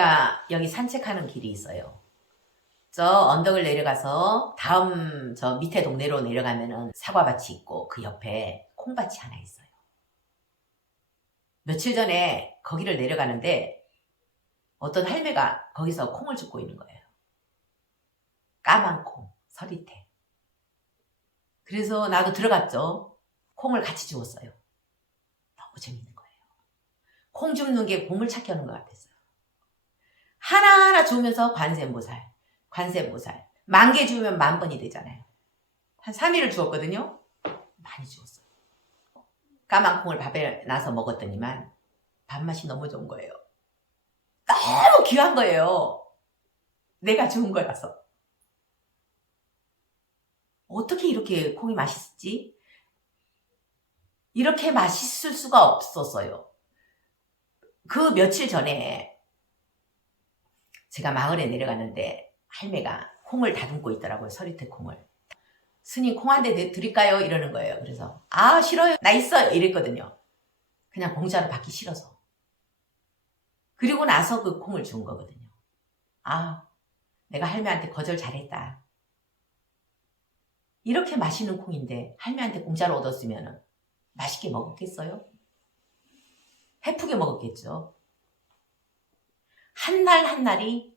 제가 여기 산책하는 길이 있어요. 저 언덕을 내려가서 다음 저 밑에 동네로 내려가면은 사과밭이 있고 그 옆에 콩밭이 하나 있어요. 며칠 전에 거기를 내려가는데 어떤 할매가 거기서 콩을 줍고 있는 거예요. 까만 콩, 서리태. 그래서 나도 들어갔죠. 콩을 같이 주웠어요. 너무 재밌는 거예요. 콩 줍는 게 보물찾기 하는 것 같았어요. 하나하나 주면서 관세음보살. 10,000개 주면 10,000번이 되잖아요. 한 3일을 주었거든요. 많이 주었어요. 까만 콩을 밥에 나서 먹었더니만 밥맛이 너무 좋은 거예요. 너무 귀한 거예요. 내가 주운 거라서. 어떻게 이렇게 콩이 맛있지? 이렇게 맛있을 수가 없었어요. 그 며칠 전에 제가 마을에 내려가는데 할매가 콩을 다듬고 있더라고요. 서리태 콩을. 스님 콩 한 대 드릴까요? 이러는 거예요. 그래서 아 싫어요. 나 있어요. 이랬거든요. 그냥 공짜로 받기 싫어서. 그리고 나서 그 콩을 준 거거든요. 아 내가 할매한테 거절 잘했다. 이렇게 맛있는 콩인데 할매한테 공짜로 얻었으면 맛있게 먹었겠어요? 해프게 먹었겠죠. 한 날 한 날이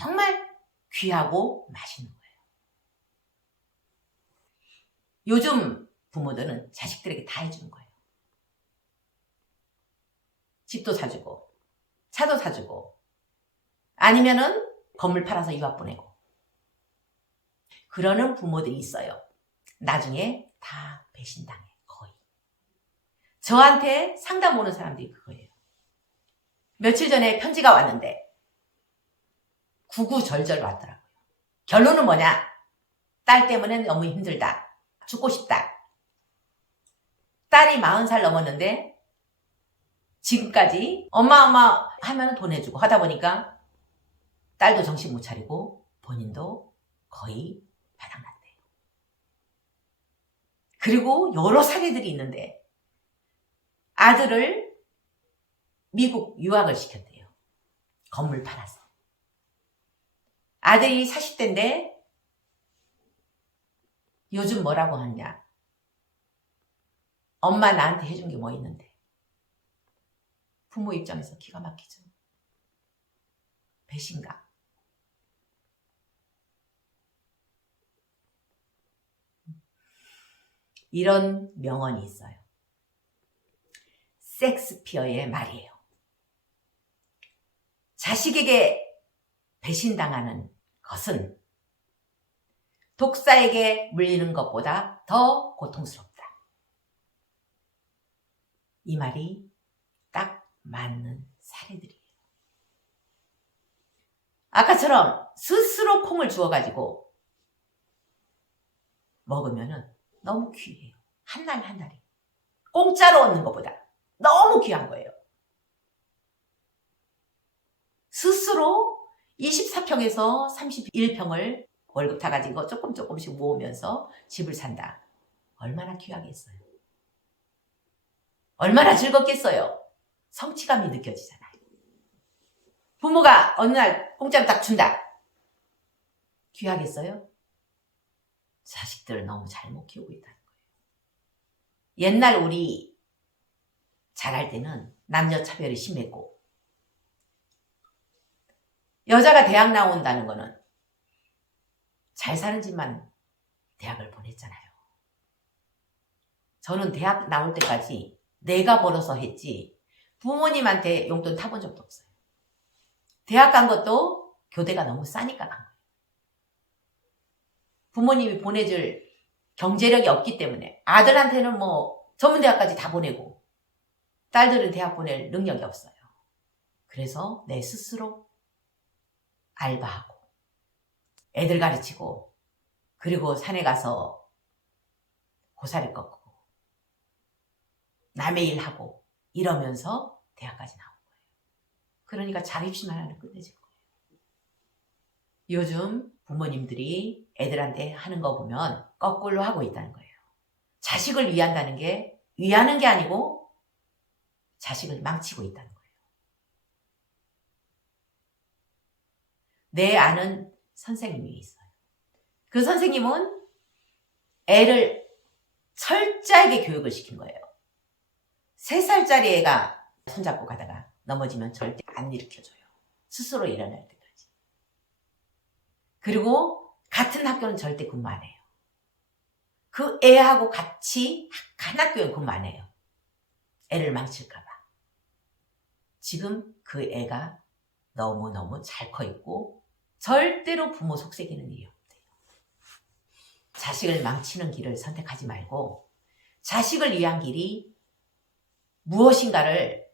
정말 귀하고 맛있는 거예요. 요즘 부모들은 자식들에게 다 해주는 거예요. 집도 사주고 차도 사주고 아니면은 건물 팔아서 유학 보내고 그러는 부모들이 있어요. 나중에 다 배신당해. 거의. 저한테 상담 오는 사람들이 그거예요. 며칠 전에 편지가 왔는데 구구절절 왔더라고요. 결론은 뭐냐? 딸 때문에 너무 힘들다. 죽고 싶다. 딸이 40살 넘었는데 지금까지 엄마 하면 돈 해주고 하다 보니까 딸도 정신 못 차리고 본인도 거의 바닥났대요. 그리고 여러 사례들이 있는데 아들을 미국 유학을 시켰대요. 건물 팔아서. 아들이 40대인데 요즘 뭐라고 하냐. 엄마 나한테 해준 게 뭐 있는데. 부모 입장에서 기가 막히죠. 배신감. 이런 명언이 있어요. 섹스피어의 말이에요. 자식에게 배신당하는 것은 독사에게 물리는 것보다 더 고통스럽다. 이 말이 딱 맞는 사례들이에요. 아까처럼 스스로 콩을 주워가지고 먹으면 너무 귀해요. 한 날 한 날이. 공짜로 얻는 것보다 너무 귀한 거예요. 스스로 24평에서 31평을 월급 타가지고 조금씩 모으면서 집을 산다. 얼마나 귀하겠어요. 얼마나 즐겁겠어요. 성취감이 느껴지잖아요. 부모가 어느 날 공짜로 딱 준다. 귀하겠어요? 자식들을 너무 잘못 키우고 있다는 거예요. 옛날 우리 자랄 때는 남녀 차별이 심했고 여자가 대학 나온다는 거는 잘 사는 집만 대학을 보냈잖아요. 저는 대학 나올 때까지 내가 벌어서 했지 부모님한테 용돈 타본 적도 없어요. 대학 간 것도 교대가 너무 싸니까 간 거예요. 부모님이 보내줄 경제력이 없기 때문에 아들한테는 뭐 전문대학까지 다 보내고 딸들은 대학 보낼 능력이 없어요. 그래서 내 스스로 알바하고 애들 가르치고 그리고 산에 가서 고사리 꺾고 남의 일하고 이러면서 대학까지 나온 거예요. 그러니까 자립심만 하는 끝내질 거예요. 요즘 부모님들이 애들한테 하는 거 보면 거꾸로 하고 있다는 거예요. 자식을 위한다는 게 위하는 게 아니고 자식을 망치고 있다는 거예요. 내 아는 선생님이 있어요. 그 선생님은 애를 철저하게 교육을 시킨 거예요. 3살짜리 애가 손잡고 가다가 넘어지면 절대 안 일으켜줘요. 스스로 일어날 때까지. 그리고 같은 학교는 절대 근무 안 해요. 그 애하고 같이 한 학교에 근무 안 해요. 애를 망칠까봐. 지금 그 애가 너무너무 잘 커 있고 절대로 부모 속삭이는 일이 없대요. 자식을 망치는 길을 선택하지 말고 자식을 위한 길이 무엇인가를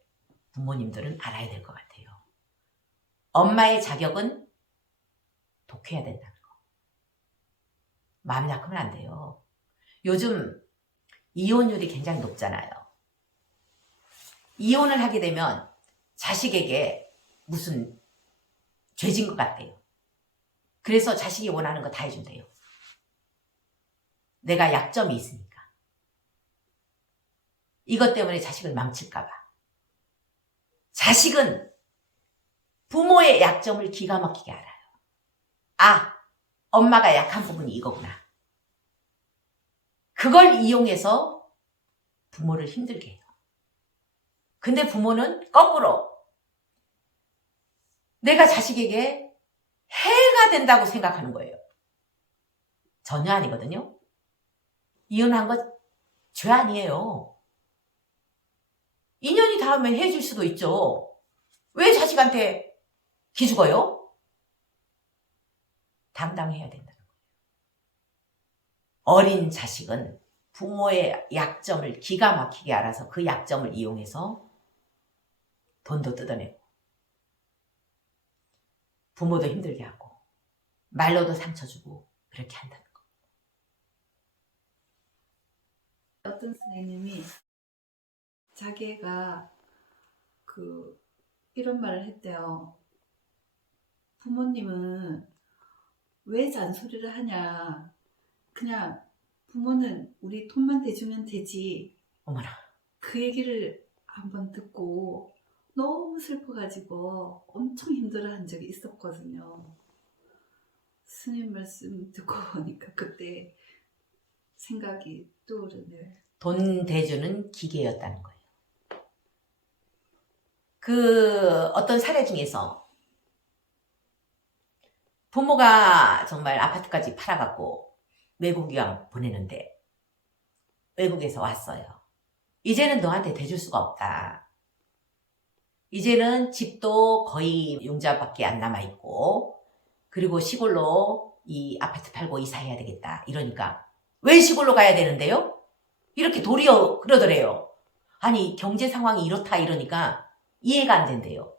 부모님들은 알아야 될 것 같아요. 엄마의 자격은 독해야 된다는 거. 마음 약하면 안 돼요. 요즘 이혼율이 굉장히 높잖아요. 이혼을 하게 되면 자식에게 무슨 죄진 것 같대요. 그래서 자식이 원하는 거 다 해준대요. 내가 약점이 있으니까. 이것 때문에 자식을 망칠까 봐. 자식은 부모의 약점을 기가 막히게 알아요. 아, 엄마가 약한 부분이 이거구나. 그걸 이용해서 부모를 힘들게 해요. 근데 부모는 거꾸로 내가 자식에게 해가 된다고 생각하는 거예요. 전혀 아니거든요. 이혼한 거 죄 아니에요. 인연이 닿으면 해줄 수도 있죠. 왜 자식한테 기죽어요? 당당해야 된다는 거예요. 어린 자식은 부모의 약점을 기가 막히게 알아서 그 약점을 이용해서 돈도 뜯어내고 부모도 힘들게 하고 말로도 상처 주고 그렇게 한다는 거. 어떤 선생님이 자기가 이런 말을 했대요. 부모님은 왜 잔소리를 하냐. 그냥 부모는 우리 돈만 대주면 되지. 어머나. 그 얘기를 한번 듣고 너무 슬퍼가지고 엄청 힘들어한 적이 있었거든요. 스님 말씀 듣고 보니까 그때 생각이 떠오르네요. 돈 대주는 기계였다는 거예요. 어떤 사례 중에서 부모가 정말 아파트까지 팔아갖고 외국 유학 보내는데 외국에서 왔어요. 이제는 너한테 대줄 수가 없다. 이제는 집도 거의 융자밖에 안 남아있고 그리고 시골로 이 아파트 팔고 이사해야 되겠다. 이러니까 왜 시골로 가야 되는데요? 이렇게 도리어 그러더래요. 아니 경제 상황이 이렇다 이러니까 이해가 안 된대요.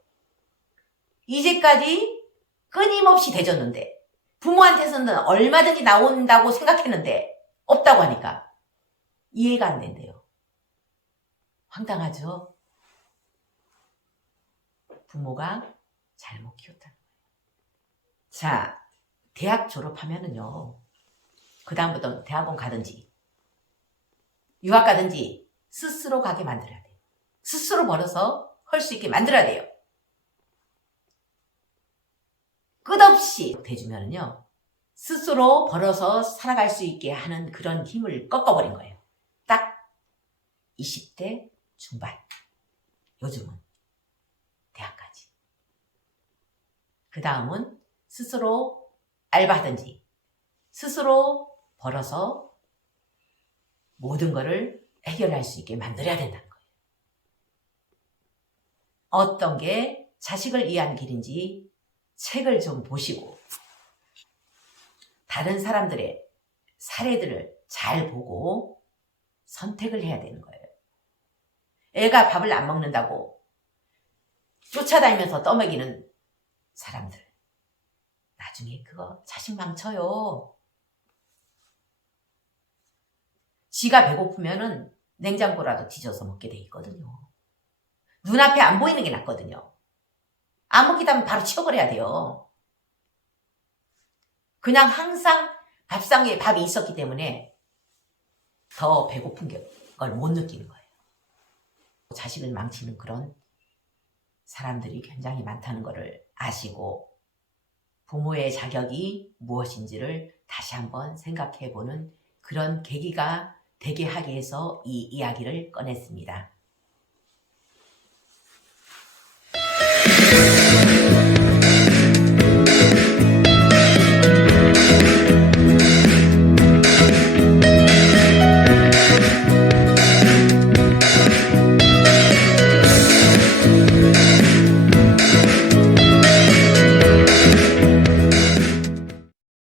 이제까지 끊임없이 대줬는데 부모한테서는 얼마든지 나온다고 생각했는데 없다고 하니까 이해가 안 된대요. 황당하죠? 부모가 잘못 키웠다는 거예요. 자, 대학 졸업하면은요. 그 다음부터 대학원 가든지 유학 가든지 스스로 가게 만들어야 돼요. 스스로 벌어서 할 수 있게 만들어야 돼요. 끝없이 대주면은요. 스스로 벌어서 살아갈 수 있게 하는 그런 힘을 꺾어버린 거예요. 딱 20대 중반. 요즘은 대학까지. 그 다음은 스스로 알바하든지 스스로 벌어서 모든 것을 해결할 수 있게 만들어야 된다는 거예요. 어떤 게 자식을 위한 길인지 책을 좀 보시고 다른 사람들의 사례들을 잘 보고 선택을 해야 되는 거예요. 애가 밥을 안 먹는다고 쫓아다니면서 떠먹이는 사람들. 나중에 그거 자식 망쳐요. 지가 배고프면은 냉장고라도 뒤져서 먹게 돼 있거든요. 눈앞에 안 보이는 게 낫거든요. 안 먹기다 하면 바로 치워버려야 돼요. 그냥 항상 밥상에 밥이 있었기 때문에 더 배고픈 걸 못 느끼는 거예요. 자식을 망치는 그런 사람들이 굉장히 많다는 것을 아시고 부모의 자격이 무엇인지를 다시 한번 생각해 보는 그런 계기가 되게 하기 위해서 이 이야기를 꺼냈습니다.